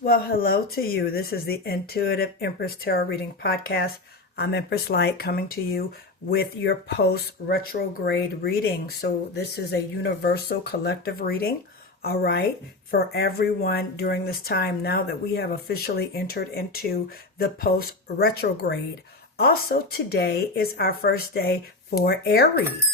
Well, hello to you. This is the Intuitive Empress Tarot Reading Podcast. I'm Empress Light coming to you with your post retrograde reading. So this is a universal collective reading, all right, for everyone during this time now that we have officially entered into the post retrograde. Also, today is our first day for Aries.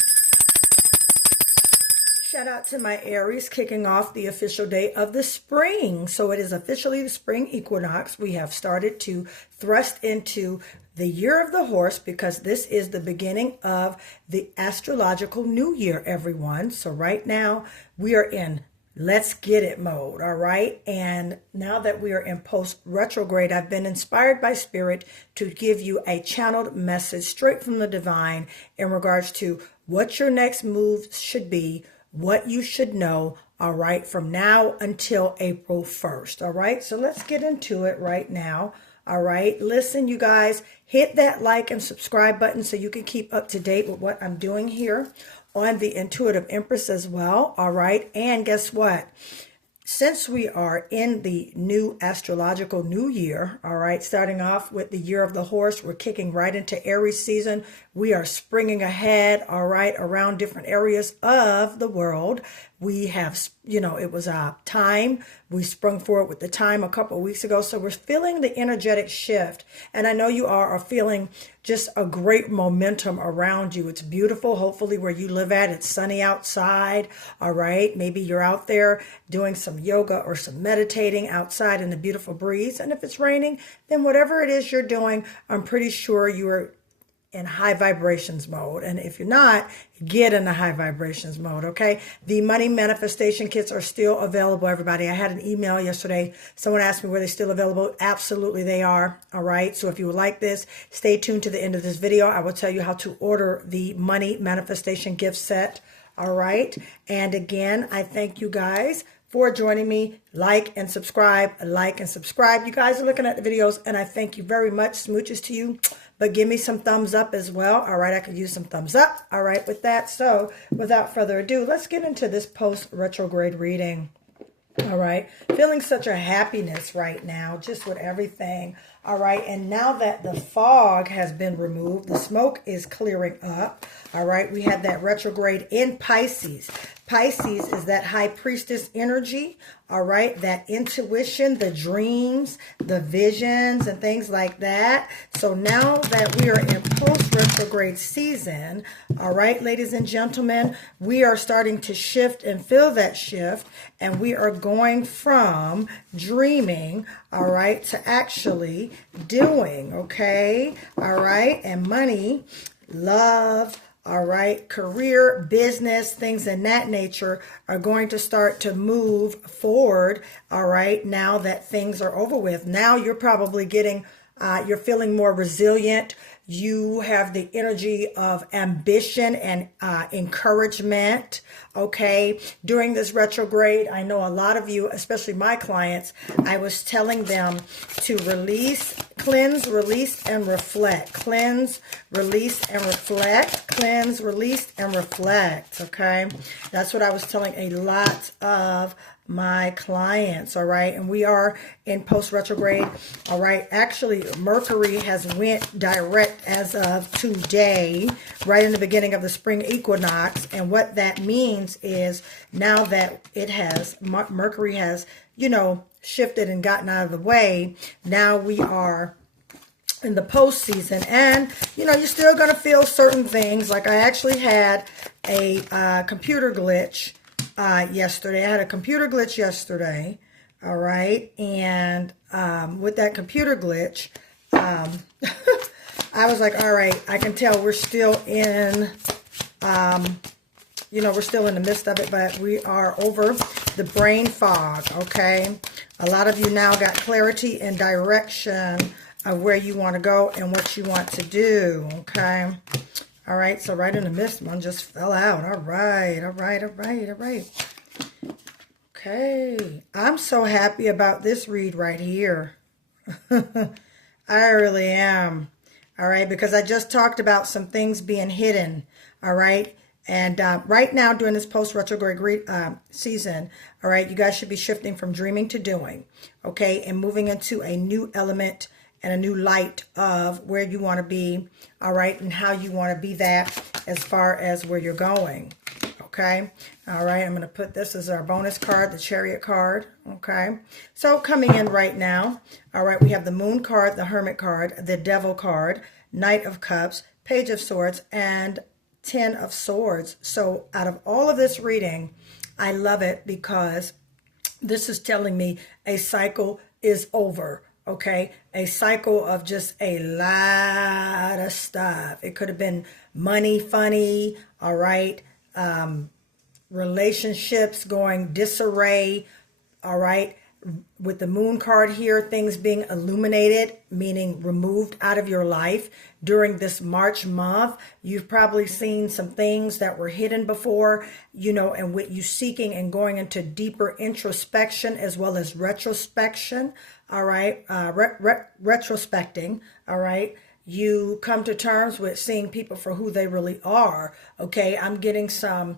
Shout out to my Aries kicking off the official day of the spring. So it is officially the spring equinox. We have started to thrust into the year of the horse because this is the beginning of the astrological new year, everyone. So right now we are in let's get it mode, all right? And now that we are in post retrograde, I've been inspired by Spirit to give you a channeled message straight from the divine in regards to what your next move should be, what you should know, all right, from now until April 1st, all right? So let's get into it right now, all right? Listen, you guys, hit that like and subscribe button so you can keep up to date with what I'm doing here on the Intuitive Empress as well, all right? And guess what? Since we are in the new astrological new year, all right, starting off with the year of the horse, we're kicking right into Aries season. We are springing ahead, all right, around different areas of the world. We have, it was time. We sprung forward with the time a couple of weeks ago. So we're feeling the energetic shift. And I know you are feeling just a great momentum around you. It's beautiful. Hopefully where you live at, it's sunny outside. All right. Maybe you're out there doing some yoga or some meditating outside in the beautiful breeze. And if it's raining, then whatever it is you're doing, I'm pretty sure you are in high vibrations mode. And if you're not, get in the high vibrations mode, okay? The money manifestation kits are still available, everybody. I had an email yesterday. Someone asked me, were they still available? Absolutely, they are, all right? So if you would like this, stay tuned to the end of this video. I will tell you how to order the money manifestation gift set, all right? And again, I thank you guys for joining me. Like and subscribe, like and subscribe. You guys are looking at the videos, and I thank you very much. Smooches to you. But give me some thumbs up as well. All right, I could use some thumbs up. All right, with that. So without further ado, let's get into this post-retrograde reading. All right, feeling such a happiness right now, just with everything. All right, and now that the fog has been removed, the smoke is clearing up. All right, we had that retrograde in Pisces. Pisces is that high priestess energy, all right, that intuition, the dreams, the visions, and things like that. So now that we are in post-retrograde season, all right, ladies and gentlemen, we are starting to shift and feel that shift, and we are going from dreaming, all right, to actually doing, okay, all right, and money, love, all right, career, business, things in that nature are going to start to move forward, all right, now that things are over with. Now you're probably getting, you're feeling more resilient. You have the energy of ambition and encouragement, okay? During this retrograde, I know a lot of you, especially my clients, I was telling them to release, cleanse, release, and reflect. Cleanse, release, and reflect. Cleanse, release, and reflect, okay? That's what I was telling a lot of my clients, all right? And we are in post-retrograde, all right? Actually, Mercury has went direct as of today, right in the beginning of the spring equinox. And what that means is now that it has, Mercury has, shifted and gotten out of the way, now we are in the post-season. And, you're still going to feel certain things. Like I actually had a computer glitch yesterday. I had a computer glitch yesterday, all right, and with that computer glitch, I was like, all right, I can tell we're still in, we're still in the midst of it, but we are over the brain fog, okay? A lot of you now got clarity and direction of where you want to go and what you want to do, okay? All right, so right in the midst, one just fell out. All right, all right, all right, all right. Okay, I'm so happy about this read right here. I really am. All right, because I just talked about some things being hidden. All right, And right now, during this post-retrograde season, all right, you guys should be shifting from dreaming to doing, okay, and moving into a new element and a new light of where you want to be, all right, and how you want to be that as far as where you're going, okay. All right, I'm going to put this as our bonus card, the Chariot card, okay. So coming in right now, all right, we have the Moon card, the Hermit card, the Devil card, Knight of Cups, Page of Swords, and 10 of Swords. So out of all of this reading, I love it because this is telling me a cycle is over. Okay, a cycle of just a lot of stuff. It could have been money, funny, all right, relationships going disarray, all right. With the Moon card here, things being illuminated, meaning removed out of your life during this March month. You've probably seen some things that were hidden before, you know, and with you seeking and going into deeper introspection as well as retrospection, all right, retrospecting, all right. You come to terms with seeing people for who they really are. Okay, I'm getting some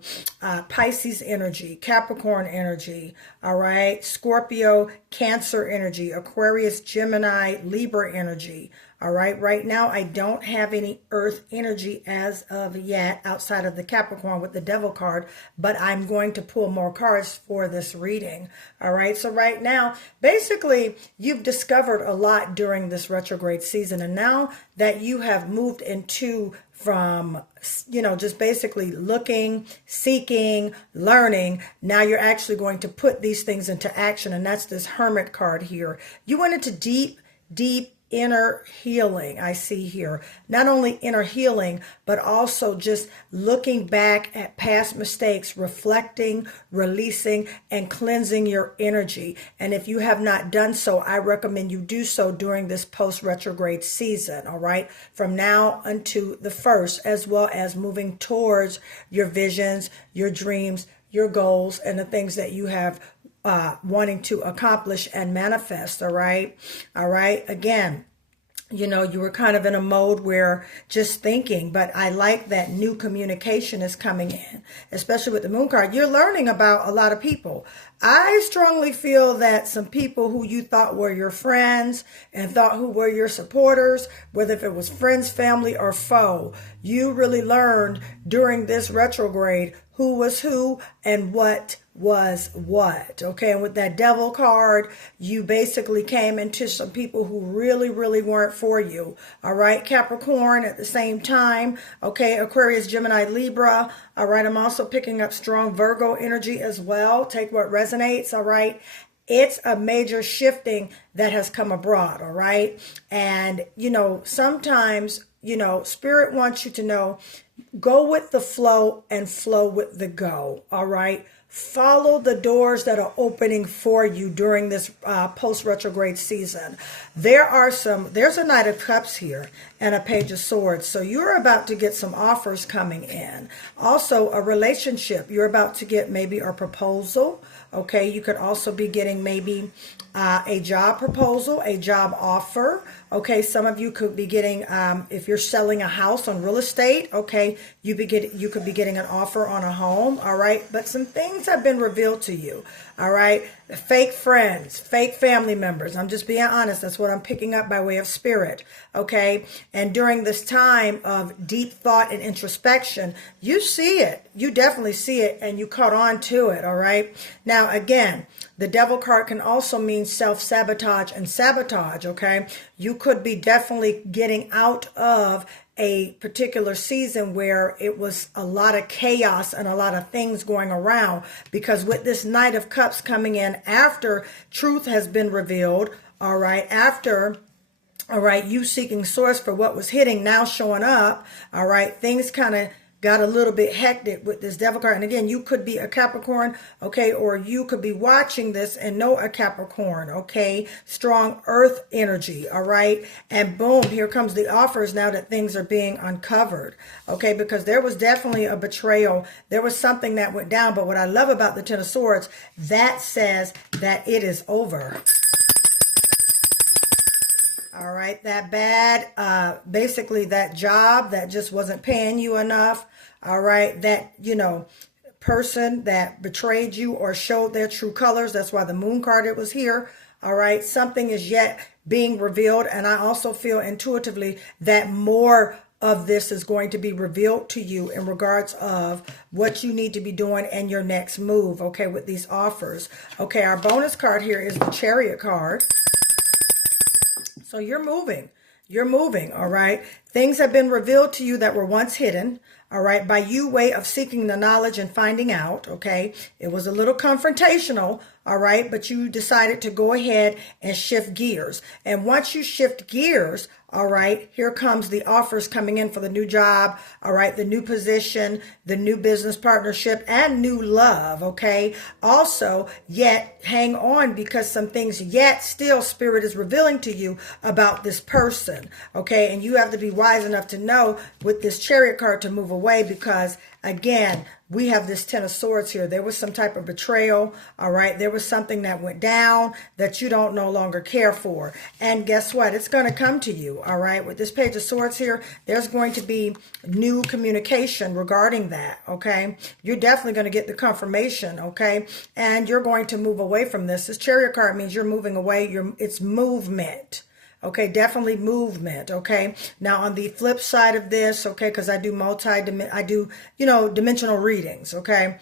Pisces energy, Capricorn energy, all right, Scorpio, Cancer energy, Aquarius, Gemini, Libra energy. All right, right now I don't have any earth energy as of yet outside of the Capricorn with the Devil card, but I'm going to pull more cards for this reading. All right, so right now, basically, you've discovered a lot during this retrograde season, and now that you have moved into from, you know, just basically looking, seeking, learning, now you're actually going to put these things into action, and that's this Hermit card here. You went into deep, deep inner healing. I see here not only inner healing, but also just looking back at past mistakes, reflecting, releasing, and cleansing your energy. And if you have not done so, I recommend you do so during this post retrograde season. All right, from now until the 1st, as well as moving towards your visions, your dreams, your goals, and the things that you have wanting to accomplish and manifest. All right. All right. Again, you know, you were kind of in a mode where just thinking, but I like that new communication is coming in, especially with the Moon card. You're learning about a lot of people. I strongly feel that some people who you thought were your friends and thought who were your supporters, whether if it was friends, family, or foe, you really learned during this retrograde who was who and what was what. Okay, and with that Devil card, you basically came into some people who really, really weren't for you. All right, Capricorn at the same time. Okay, Aquarius, Gemini, Libra. All right, I'm also picking up strong Virgo energy as well. Take what resonates. All right. It's a major shifting that has come abroad. All right. And, you know, sometimes, you know, Spirit wants you to know, go with the flow and flow with the go. All right. Follow the doors that are opening for you during this post-retrograde season. There's a Knight of Cups here and a Page of Swords. So you're about to get some offers coming in. Also, a relationship. You're about to get maybe a proposal. Okay, you could also be getting maybe a job proposal, a job offer. Okay, some of you could be getting, if you're selling a house on real estate, okay, you could be getting an offer on a home, all right? But some things have been revealed to you, all right? Fake friends, fake family members. I'm just being honest. That's what I'm picking up by way of Spirit, okay? And during this time of deep thought and introspection, you see it. You definitely see it, and you caught on to it, all right? Now, again, the Devil card can also mean self-sabotage and sabotage, okay? You could be definitely getting out of a particular season where it was a lot of chaos and a lot of things going around, because with this Knight of Cups coming in after truth has been revealed, all right, after, all right, you seeking source for what was hitting now showing up, all right, things kind of got a little bit hectic with this Devil card. And again, you could be a Capricorn, okay, or you could be watching this and know a Capricorn, okay, strong earth energy, all right, and boom, here comes the offers now that things are being uncovered, okay, because there was definitely a betrayal. There was something that went down, but what I love about the Ten of Swords, that says that it is over. All right, that bad, basically that job that just wasn't paying you enough. All right, that, person that betrayed you or showed their true colors. That's why the moon card, it was here. All right, something is yet being revealed. And I also feel intuitively that more of this is going to be revealed to you in regards of what you need to be doing and your next move, okay, with these offers. Okay, our bonus card here is the Chariot card. So you're moving. You're moving, all right? Things have been revealed to you that were once hidden, all right, by you way of seeking the knowledge and finding out, okay? It was a little confrontational, all right, but you decided to go ahead and shift gears. And once you shift gears, all right, here comes the offers coming in for the new job, all right, the new position, the new business partnership, and new love, okay? Also, yet hang on, because some things yet still Spirit is revealing to you about this person, okay? And you have to be wise enough to know with this Chariot card to move away, because again, we have this Ten of Swords here. There was some type of betrayal, all right? There was something that went down that you don't no longer care for. And guess what? It's going to come to you, all right? With this Page of Swords here, there's going to be new communication regarding that, okay? You're definitely going to get the confirmation, okay? And you're going to move away from this. This Chariot card means you're moving away. It's movement. Okay, definitely movement. Okay, now on the flip side of this, okay, because I do dimensional readings. Okay,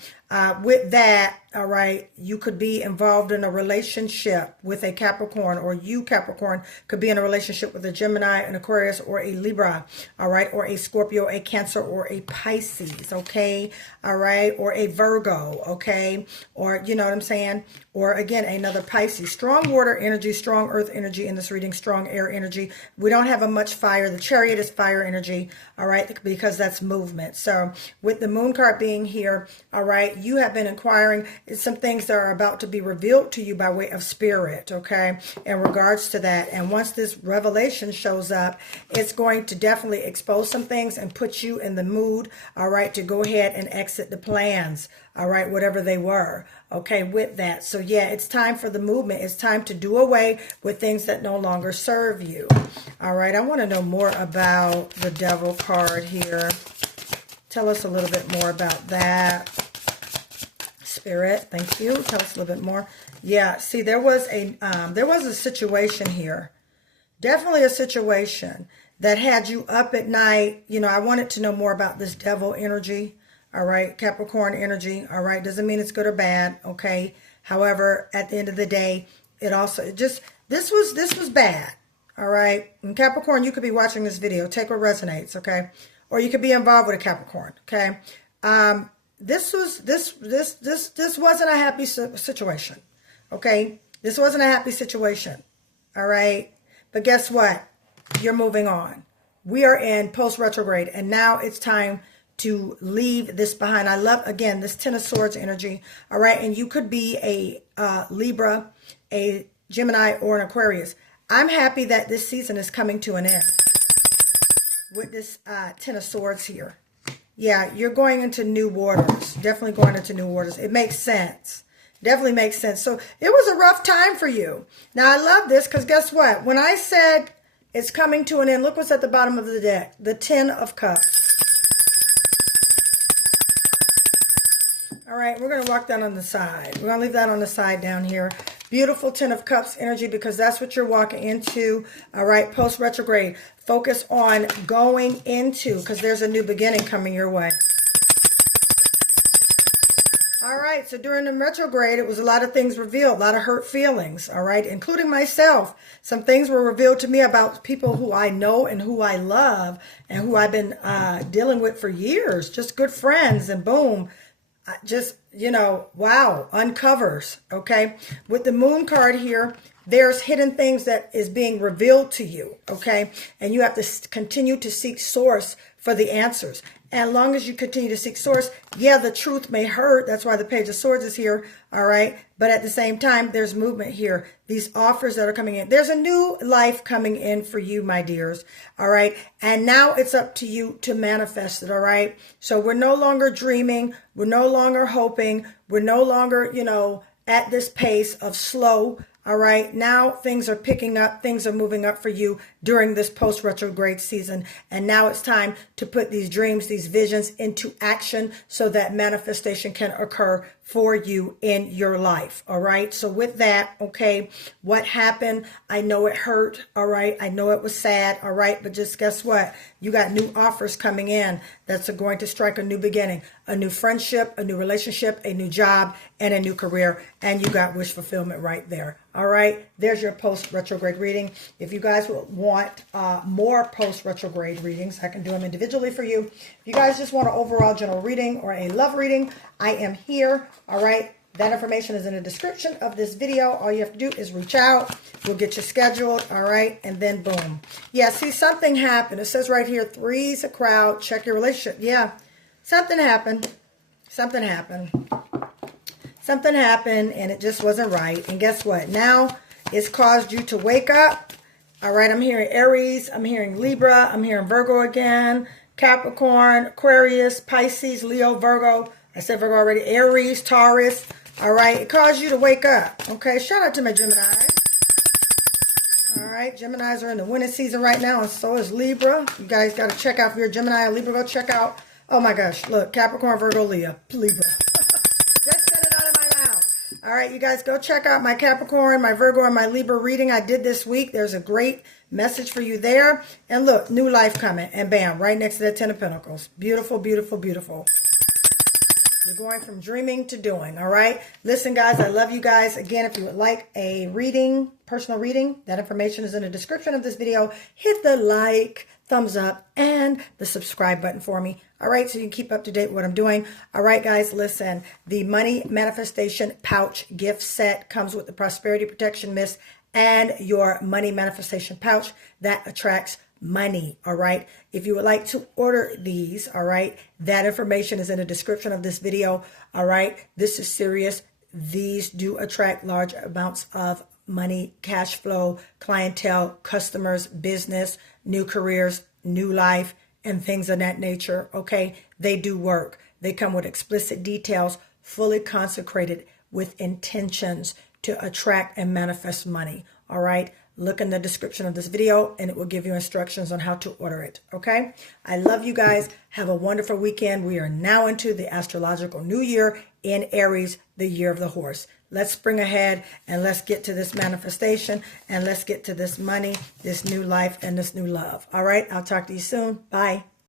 with that, all right, you could be involved in a relationship with a Capricorn, or you, Capricorn, could be in a relationship with a Gemini, an Aquarius, or a Libra, all right, or a Scorpio, a Cancer, or a Pisces, okay, all right, or a Virgo, okay, or you know what I'm saying, or again, another Pisces. Strong water energy, strong earth energy in this reading, strong air energy. We don't have a much fire. The Chariot is fire energy, all right, because that's movement. So with the moon card being here, all right, you have been inquiring some things that are about to be revealed to you by way of Spirit, okay, in regards to that. And once this revelation shows up, it's going to definitely expose some things and put you in the mood, all right, to go ahead and exit the plans, all right, whatever they were, okay, with that. So yeah, it's time for the movement. It's time to do away with things that no longer serve you. All right, I want to know more about the Devil card here. Tell us a little bit more about that. Spirit, thank you. Tell us a little bit more. Yeah, see, there was a situation here. Definitely a situation that had you up at night. I wanted to know more about this Devil energy. All right, Capricorn energy. All right, doesn't mean it's good or bad. Okay. However, at the end of the day, this was bad. All right. And Capricorn, you could be watching this video. Take what resonates. Okay. Or you could be involved with a Capricorn. Okay. This wasn't a happy situation. Okay. This wasn't a happy situation. All right. But guess what? You're moving on. We are in post retrograde, and now it's time to leave this behind. I love, again, this Ten of Swords energy. All right. And you could be a Libra, a Gemini, or an Aquarius. I'm happy that this season is coming to an end with this Ten of Swords here. Yeah, you're going into new waters. Definitely going into new waters. It makes sense. Definitely makes sense. So it was a rough time for you. Now, I love this because guess what? When I said it's coming to an end, look what's at the bottom of the deck. The Ten of Cups. All right, we're going to walk that on the side. We're going to leave that on the side down here. Beautiful Ten of Cups energy, because that's what you're walking into. All right, post retrograde. Focus on going into, because there's a new beginning coming your way. All right, so during the retrograde, it was a lot of things revealed, a lot of hurt feelings, all right, including myself. Some things were revealed to me about people who I know and who I love and who I've been dealing with for years, just good friends, and boom, just, wow, uncovers, okay? With the moon card here, there's hidden things that is being revealed to you, okay? And you have to continue to seek source for the answers. And as long as you continue to seek source, yeah, the truth may hurt. That's why the Page of Swords is here, all right? But at the same time, there's movement here. These offers that are coming in. There's a new life coming in for you, my dears, all right? And now it's up to you to manifest it, all right? So we're no longer dreaming. We're no longer hoping. We're no longer, at this pace of slow, All right, now things are picking up, things are moving up for you during this post-retrograde season. And now it's time to put these dreams, these visions into action so that manifestation can occur for you in your life. All right, so with that, okay, what happened? I know it hurt. All right, I know it was sad. All right, but just guess what? You got new offers coming in that's going to strike a new beginning, a new friendship, a new relationship, a new job, and a new career. And you got wish fulfillment right there. All right, there's your post-retrograde reading. If you guys want more post-retrograde readings, I can do them individually for you. If you guys just want an overall general reading or a love reading, I am here. All right, that information is in the description of this video. All you have to do is reach out. We'll get you scheduled. All right, and then boom. Yeah, see, something happened. It says right here, three's a crowd. Check your relationship. Yeah, something happened. Something happened. Something happened and it just wasn't right. And guess what? Now it's caused you to wake up. All right, I'm hearing Aries. I'm hearing Libra. I'm hearing Virgo again. Capricorn, Aquarius, Pisces, Leo, Virgo. I said Virgo already. Aries, Taurus. All right, it caused you to wake up. Okay, shout out to my Gemini. All right, Geminis are in the winter season right now, and so is Libra. You guys got to check out if you're a Gemini or Libra. Go check out. Oh my gosh, look, Capricorn, Virgo, Leo, Libra. All right, you guys go check out my Capricorn, my Virgo, and my Libra reading I did this week. There's a great message for you there. And look, new life coming. And bam, right next to the Ten of Pentacles. Beautiful, beautiful, beautiful. You're going from dreaming to doing, all right? Listen, guys, I love you guys. Again, if you would like a reading, personal reading, that information is in the description of this video. Hit the like, thumbs up, and the subscribe button for me. All right, so you can keep up to date with what I'm doing. All right, guys, listen. The Money Manifestation Pouch gift set comes with the Prosperity Protection Mist and your Money Manifestation Pouch that attracts money. All right, if you would like to order these, all right, that information is in the description of this video. All right, this is serious. These do attract large amounts of money, cash flow, clientele, customers, business, new careers, new life, and things of that nature. Okay, they do work. They come with explicit details, fully consecrated with intentions to attract and manifest money. All right, look in the description of this video and it will give you instructions on how to order it. Okay, I love you guys. Have a wonderful weekend. We are now into the astrological new year in Aries, the year of the horse. Let's spring ahead and let's get to this manifestation and let's get to this money, this new life, and this new love. All right, I'll talk to you soon. Bye.